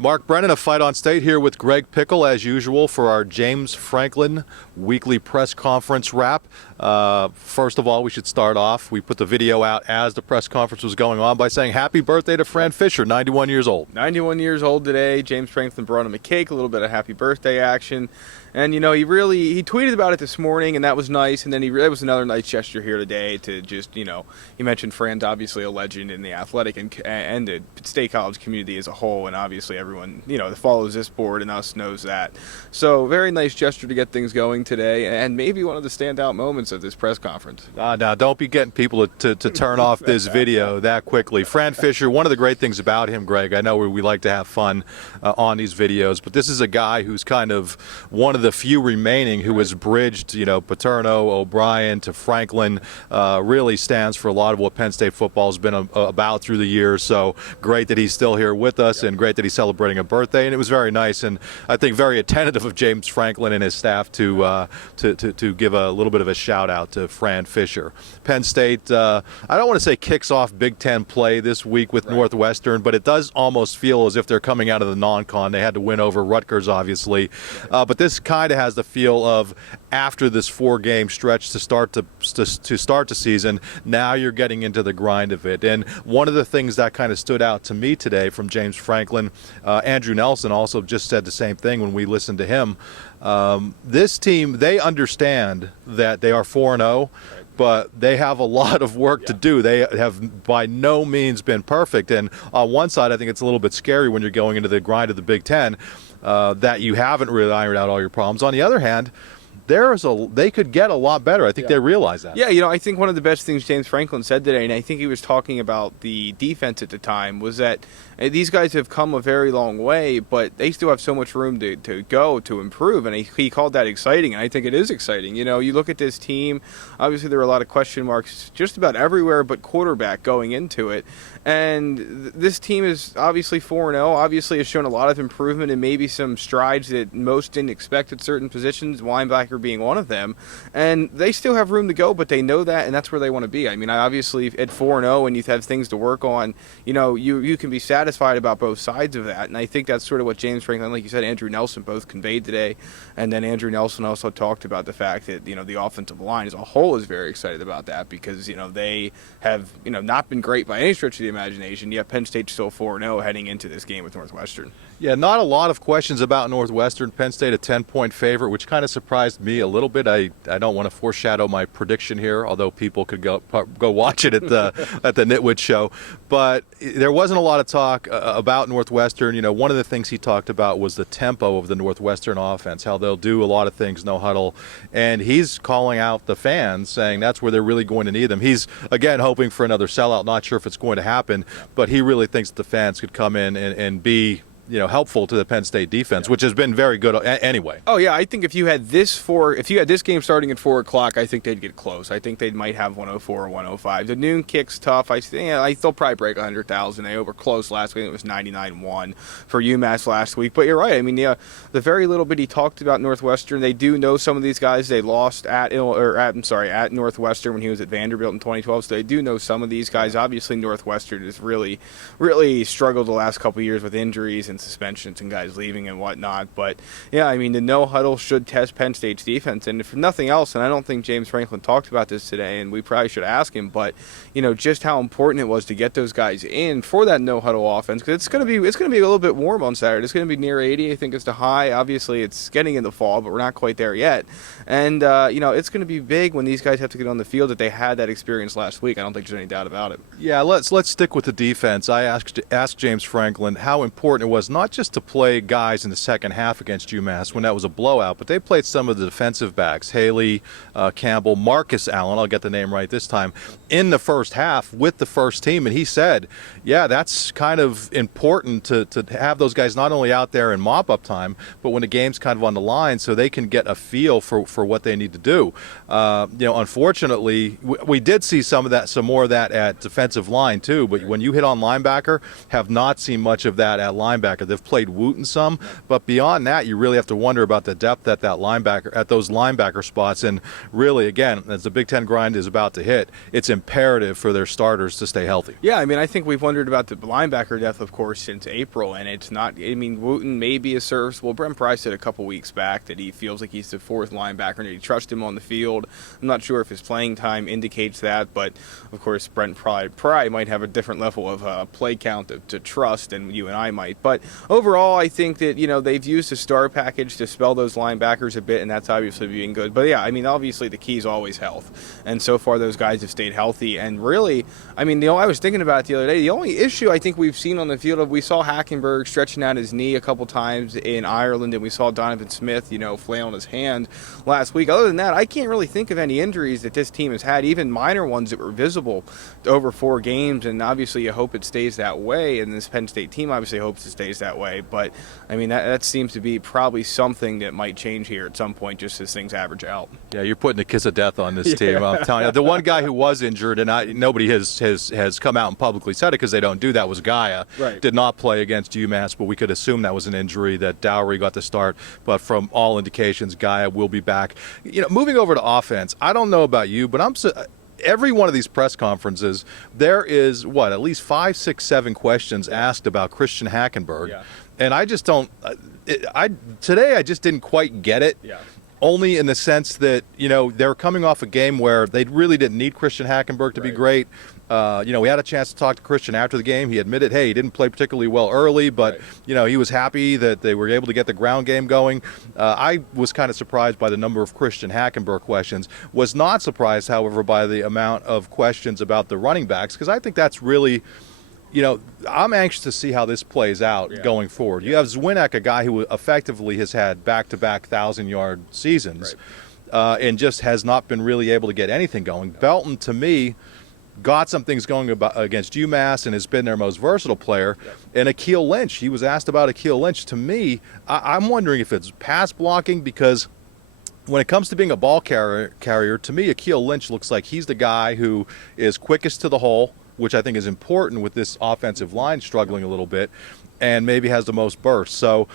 Mark Brennan of Fight on State here with Greg Pickel, as usual, for our James Franklin weekly press conference wrap. First of all, we should start off. We put the video out as the press conference was going on by saying happy birthday to Fran Fisher, 91 years old. 91 years old today. James Franklin brought him a cake, a little bit of happy birthday action. And, you know, he tweeted about it this morning, and that was nice. And then it was another nice gesture here today to just, you know, he mentioned Fran's obviously a legend in the athletic and the State College community as a whole. And obviously everyone, you know, that follows this board and us knows that. So very nice gesture to get things going today, and maybe one of the standout moments of this press conference. Now, don't be getting people to turn off this video that quickly. Fran Fisher, one of the great things about him, Greg, I know we like to have fun on these videos, but this is a guy who's kind of one of the few remaining who has bridged, you know, Paterno, O'Brien to Franklin, really stands for a lot of what Penn State football has been about through the years. So great that he's still here with us, and great that he's celebrating a birthday. And it was very nice, and I think very attentive of James Franklin and his staff to give a little bit of a shout out to Fran Fisher. Penn State, I don't want to say kicks off Big Ten play this week with Northwestern, but it does almost feel as if they're coming out of the non-con. They had to win over Rutgers, obviously, but this kind of has the feel of after this four-game stretch to start the season, now you're getting into the grind of it. And one of the things that kind of stood out to me today from James Franklin, Andrew Nelson also just said the same thing when we listened to him. This team, they understand that they are 4-0, but they have a lot of work to do. They have by no means been perfect. And on one side, I think it's a little bit scary when you're going into the grind of the Big Ten that you haven't really ironed out all your problems. On the other hand, they could get a lot better. I think they realize that. Yeah, you know, I think one of the best things James Franklin said today, and I think he was talking about the defense at the time, was that these guys have come a very long way, but they still have so much room to go to improve, and he called that exciting, and I think it is exciting. You know, you look at this team, obviously there were a lot of question marks just about everywhere but quarterback going into it, and this team is obviously 4-0, obviously has shown a lot of improvement and maybe some strides that most didn't expect at certain positions, linebacker being one of them, and they still have room to go, but they know that, and that's where they want to be. I mean, obviously at 4-0 and you have things to work on, you know, you can be satisfied about both sides of that, and I think that's sort of what James Franklin, like you said, Andrew Nelson both conveyed today, and then Andrew Nelson also talked about the fact that, you know, the offensive line as a whole is very excited about that because, you know, they have, you know, not been great by any stretch of the imagination, yet Penn State's still 4-0 heading into this game with Northwestern. Yeah, not a lot of questions about Northwestern. Penn State a 10-point favorite, which kind of surprised me a little bit. I don't want to foreshadow my prediction here, although people could go watch it at the Nitwit show. But there wasn't a lot of talk about Northwestern. You know, one of the things he talked about was the tempo of the Northwestern offense, how they'll do a lot of things, no huddle. And he's calling out the fans, saying that's where they're really going to need them. He's, again, hoping for another sellout. Not sure if it's going to happen, but he really thinks the fans could come in and be, you know, helpful to the Penn State defense, which has been very good anyway. Oh yeah, I think if you had this game starting at 4 o'clock, I think they'd get close. I think they might have 104 or 105. The noon kick's tough. They'll probably break 100,000. They were close last week. It was 99-1 for UMass last week. But you're right. I mean, the very little bit he talked about Northwestern, they do know some of these guys. They lost at Northwestern when he was at Vanderbilt in 2012. So they do know some of these guys. Obviously, Northwestern has really, really struggled the last couple of years with injuries and suspensions and guys leaving and whatnot. But yeah, I mean, the no huddle should test Penn State's defense, and if nothing else, and I don't think James Franklin talked about this today, and we probably should ask him, but you know, just how important it was to get those guys in for that no huddle offense, because it's going to be a little bit warm on Saturday. It's going to be near 80, I think, is the high. Obviously it's getting in the fall, but we're not quite there yet, and you know, it's going to be big when these guys have to get on the field that they had that experience last week. I don't think there's any doubt about it. Yeah, let's stick with the defense. I asked James Franklin how important it was not just to play guys in the second half against UMass when that was a blowout, but they played some of the defensive backs, Haley, Campbell, Marcus Allen, I'll get the name right this time, in the first half with the first team. And he said, yeah, that's kind of important to have those guys not only out there in mop-up time, but when the game's kind of on the line so they can get a feel for what they need to do. You know, unfortunately, we did see some more of that at defensive line too, but when you hit on linebacker, have not seen much of that at linebacker. linebacker. They've played Wooten some, but beyond that, you really have to wonder about the depth at those linebacker spots. And really, again, as the Big Ten grind is about to hit, it's imperative for their starters to stay healthy. Yeah, I mean, I think we've wondered about the linebacker depth, of course, since April, and it's not. I mean, Wooten may be a serviceable. Brent Price said a couple weeks back that he feels like he's the fourth linebacker and he trusts him on the field. I'm not sure if his playing time indicates that, but of course, Brent Pry might have a different level of play count to trust than you and I might. But overall, I think that they've used the star package to spell those linebackers a bit, and that's obviously being good. But yeah, I mean, obviously the key is always health, and so far those guys have stayed healthy. And really, I mean, I was thinking about it the other day. The only issue I think we've seen on the field we saw Hackenberg stretching out his knee a couple times in Ireland, and we saw Donovan Smith, flailing his hand last week. Other than that, I can't really think of any injuries that this team has had, even minor ones that were visible over 4 games. And obviously, you hope it stays that way, and this Penn State team obviously hopes it stays that way. But I mean, that seems to be probably something that might change here at some point, just as things average out. Yeah, you're putting a kiss of death on this team. I'm telling you, the one guy who was injured, and nobody has come out and publicly said it because they don't do that, was Gaia. Right. Did not play against UMass, but we could assume that was an injury, that Dowry got the start. But from all indications, Gaia will be back. Moving over to offense, I don't know about you, but every one of these press conferences, there is, at least 5, 6, 7 questions asked about Christian Hackenberg. Yeah. And I just don't today I just didn't quite get it. Yeah. Only in the sense that, they're coming off a game where they really didn't need Christian Hackenberg to be great. We had a chance to talk to Christian after the game. He admitted, hey, he didn't play particularly well early, but, he was happy that they were able to get the ground game going. I was kind of surprised by the number of Christian Hackenberg questions. Was not surprised, however, by the amount of questions about the running backs, because I think that's really... I'm anxious to see how this plays out going forward. You have Zwinek, a guy who effectively has had back-to-back 1,000-yard seasons and just has not been really able to get anything going. Belton, to me, got some things going against UMass and has been their most versatile player. And Akeel Lynch, he was asked about Akeel Lynch. To me, I'm wondering if it's pass blocking, because when it comes to being a ball carrier, to me, Akeel Lynch looks like he's the guy who is quickest to the hole, which I think is important with this offensive line struggling a little bit, and maybe has the most burst. So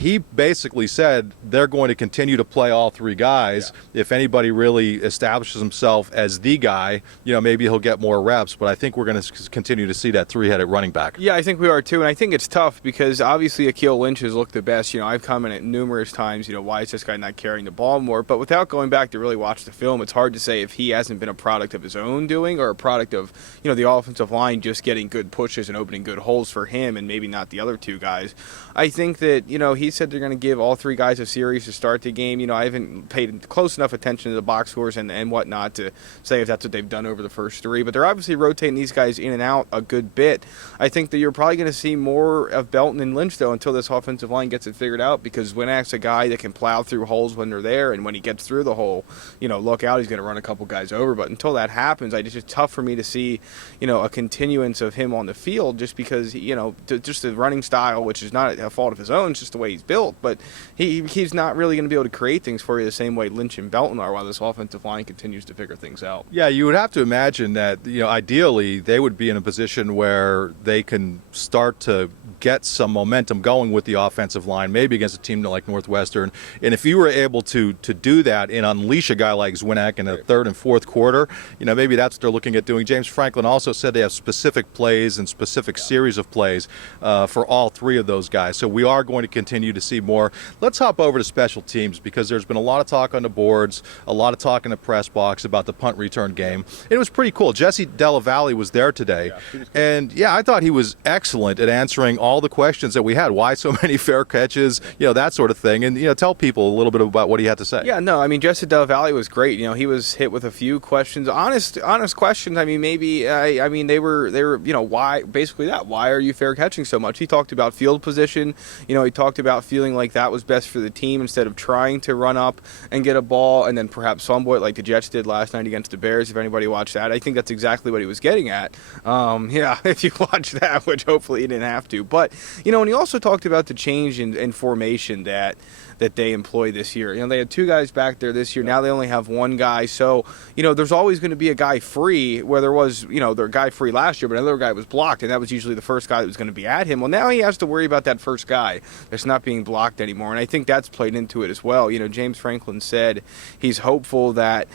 he basically said they're going to continue to play all 3 guys. Yeah. If anybody really establishes himself as the guy, maybe he'll get more reps. But I think we're going to continue to see that 3-headed running back. Yeah, I think we are too. And I think it's tough because obviously Akeel Lynch has looked the best. I've commented numerous times, why is this guy not carrying the ball more? But without going back to really watch the film, it's hard to say if he hasn't been a product of his own doing or a product of, the offensive line just getting good pushes and opening good holes for him and maybe not the other 2 guys. I think that, he said they're going to give all 3 guys a series to start the game. I haven't paid close enough attention to the box scores and whatnot to say if that's what they've done over the first 3, but they're obviously rotating these guys in and out a good bit. I think that you're probably going to see more of Belton and Lynch, though, until this offensive line gets it figured out, because Winak's a guy that can plow through holes when they're there, and when he gets through the hole, look out, he's going to run a couple guys over. But until that happens, it's tough for me to see, a continuance of him on the field, just because, just the running style, which is not a fault of his own, it's just the way he's built. But he's not really going to be able to create things for you the same way Lynch and Belton are, while this offensive line continues to figure things out. Yeah, you would have to imagine that, ideally they would be in a position where they can start to get some momentum going with the offensive line, maybe against a team like Northwestern. And if you were able to do that and unleash a guy like Zwinek in the 3rd and 4th quarter, maybe that's what they're looking at doing. James Franklin also said they have specific plays and specific series of plays for all 3 of those guys. So we are going to continue to see more. Let's hop over to special teams, because there's been a lot of talk on the boards, a lot of talk in the press box about the punt return game. It was pretty cool. Jesse Della Valle was there today. And I thought he was excellent at answering all the questions that we had. Why so many fair catches, that sort of thing. And, tell people a little bit about what he had to say. Yeah, no, Jesse Della Valle was great. He was hit with a few questions, honest questions. Maybe, they were, why, basically that, why are you fair catching so much? He talked about field position. He talked about feeling like that was best for the team instead of trying to run up and get a ball and then perhaps fumble it like the Jets did last night against the Bears, if anybody watched that. I think that's exactly what he was getting at. If you watched that, which hopefully he didn't have to. But But, and he also talked about the change in formation that they employ this year. They had 2 guys back there this year. Now they only have 1 guy. So, there's always going to be a guy free where there was, their guy free last year, but another guy was blocked, and that was usually the first guy that was going to be at him. Well, now he has to worry about that first guy that's not being blocked anymore, and I think that's played into it as well. James Franklin said he's hopeful that,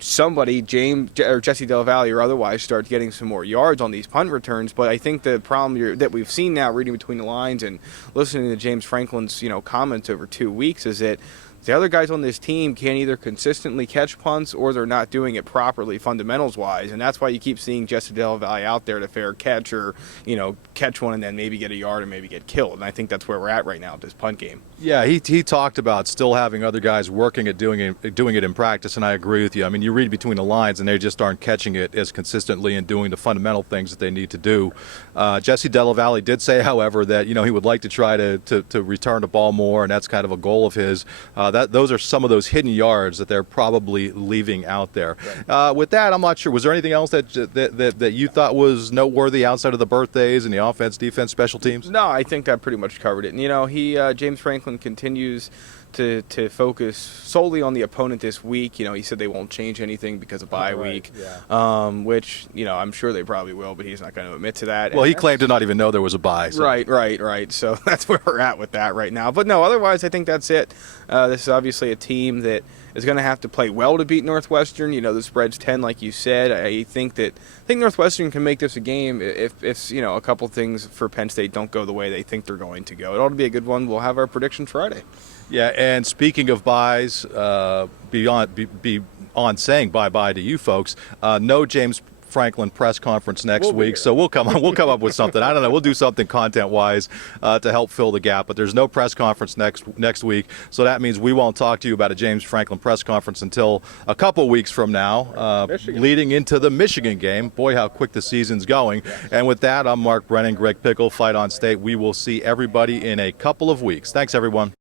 somebody, James or Jesse Del Valle or otherwise, starts getting some more yards on these punt returns. But I think the problem that we've seen now, reading between the lines and listening to James Franklin's, comments over 2 weeks, is that the other guys on this team can't either consistently catch punts or they're not doing it properly fundamentals-wise, and that's why you keep seeing Jesse Del Valle out there to fair catch or, catch one and then maybe get a yard or maybe get killed. And I think that's where we're at right now with this punt game. Yeah, he talked about still having other guys working at doing it in practice, and I agree with you. I mean, you read between the lines, and they just aren't catching it as consistently and doing the fundamental things that they need to do. Jesse Del Valle did say, however, that he would like to try to return the ball more, and that's kind of a goal of his. Those are some of those hidden yards that they're probably leaving out there. Right. With that, I'm not sure. Was there anything else that you thought was noteworthy outside of the birthdays and the offense, defense, special teams? No, I think that pretty much covered it. And, James Franklin continues to focus solely on the opponent this week. He said they won't change anything because of bye week, yeah. Which, I'm sure they probably will, but he's not going to admit to that. Well, he claimed to not even know there was a bye. So. Right. So that's where we're at with that right now. But no, otherwise, I think that's it. This is obviously a team that is going to have to play well to beat Northwestern. The spread's 10, like you said. I think Northwestern can make this a game if a couple things for Penn State don't go the way they think they're going to go. It ought to be a good one. We'll have our predictions Friday. Yeah, and speaking of buys, beyond saying bye-bye to you folks, no James Franklin press conference next week, so we'll come up with something. I don't know. We'll do something content-wise to help fill the gap. But there's no press conference next week, so that means we won't talk to you about a James Franklin press conference until a couple weeks from now, leading into the Michigan game. Boy, how quick the season's going. And with that, I'm Mark Brennan, Greg Pickel, Fight on State. We will see everybody in a couple of weeks. Thanks, everyone.